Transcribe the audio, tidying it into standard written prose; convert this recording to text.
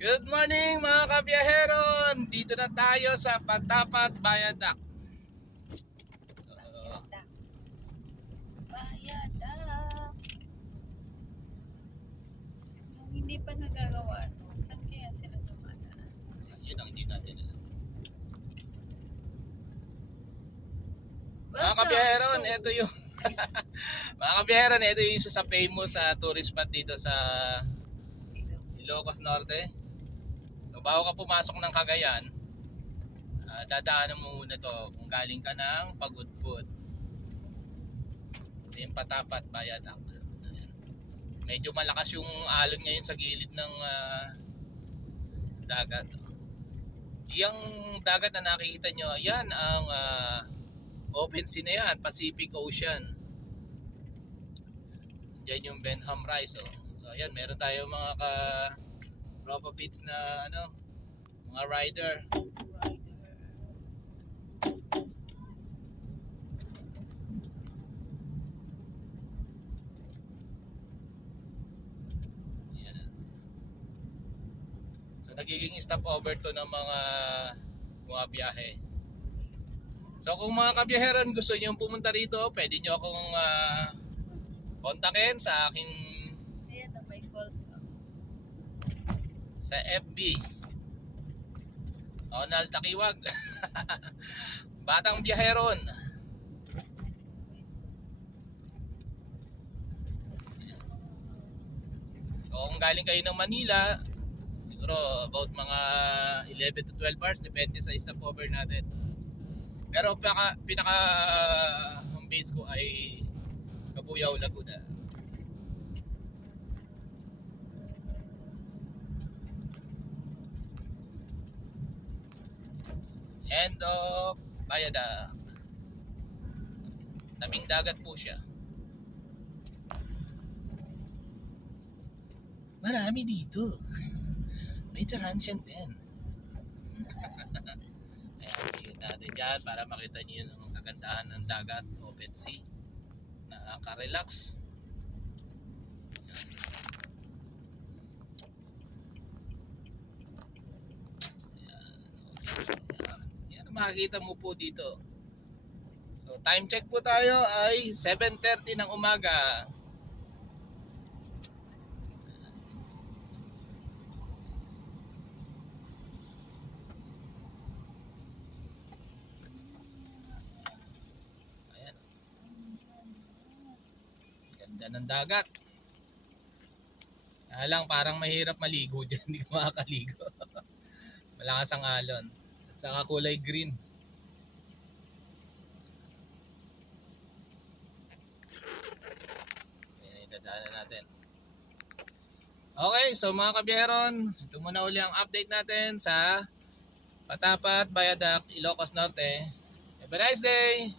Good morning mga kabiyaheron! Dito na tayo sa Patapat Viaduct. Bayadak. Bayadak. Yung hindi pa nagagawa to, saan kaya sila dumadaan? Yun ang hindi natin alam. Mga Welcome kabiyaheron, to- ito yung mga kabiyaheron, ito yung isa sa famous tourist spot dito sa Ilocos Norte. So, bago ka pumasok ng Cagayan, dadaanan mo muna to kung galing ka ng Pagudpud. Ito yung Patapat Viaduct. Ayan. Medyo malakas yung alon ngayon sa gilid ng dagat. Yung dagat na nakikita nyo, yan ang open sea na yan, Pacific Ocean. Diyan yung Benham Rise. Oh. So ayan, meron tayo mga tropa pits na mga rider. Ayan. So nagiging stopover to ng mga biyahe. So kung mga kabiyaheron gusto niyo pumunta rito, pwede niyo akong kontakin sa aking Ayan na may calls. sa FB. Ronald Takiwag. Batang Biyaheron. So kung galing kayo ng Manila, siguro about mga 11 to 12 hours, depende sa stopover natin. Pero pinaka home base ko ay Cabuyao, Laguna. End of Viaduct. Tabing dagat po siya. Marami dito. May transient din. Ayan, tingin natin dyan para makita niyo yung kagandahan ng dagat, open sea. Nakaka-relax. Yan ang makikita mo po dito. So time check po tayo ay 7:30 ng umaga. Ayan. Ganda ng dagat. Kaya lang parang mahirap maligo dyan. Hindi ka makakaligo. Malakas ang alon. At saka kulay green. Ayan, itadaanan natin. Okay, so mga kabiyeron, ito muna uli ang update natin sa Patapat Viaduct, Ilocos Norte. Have a nice day!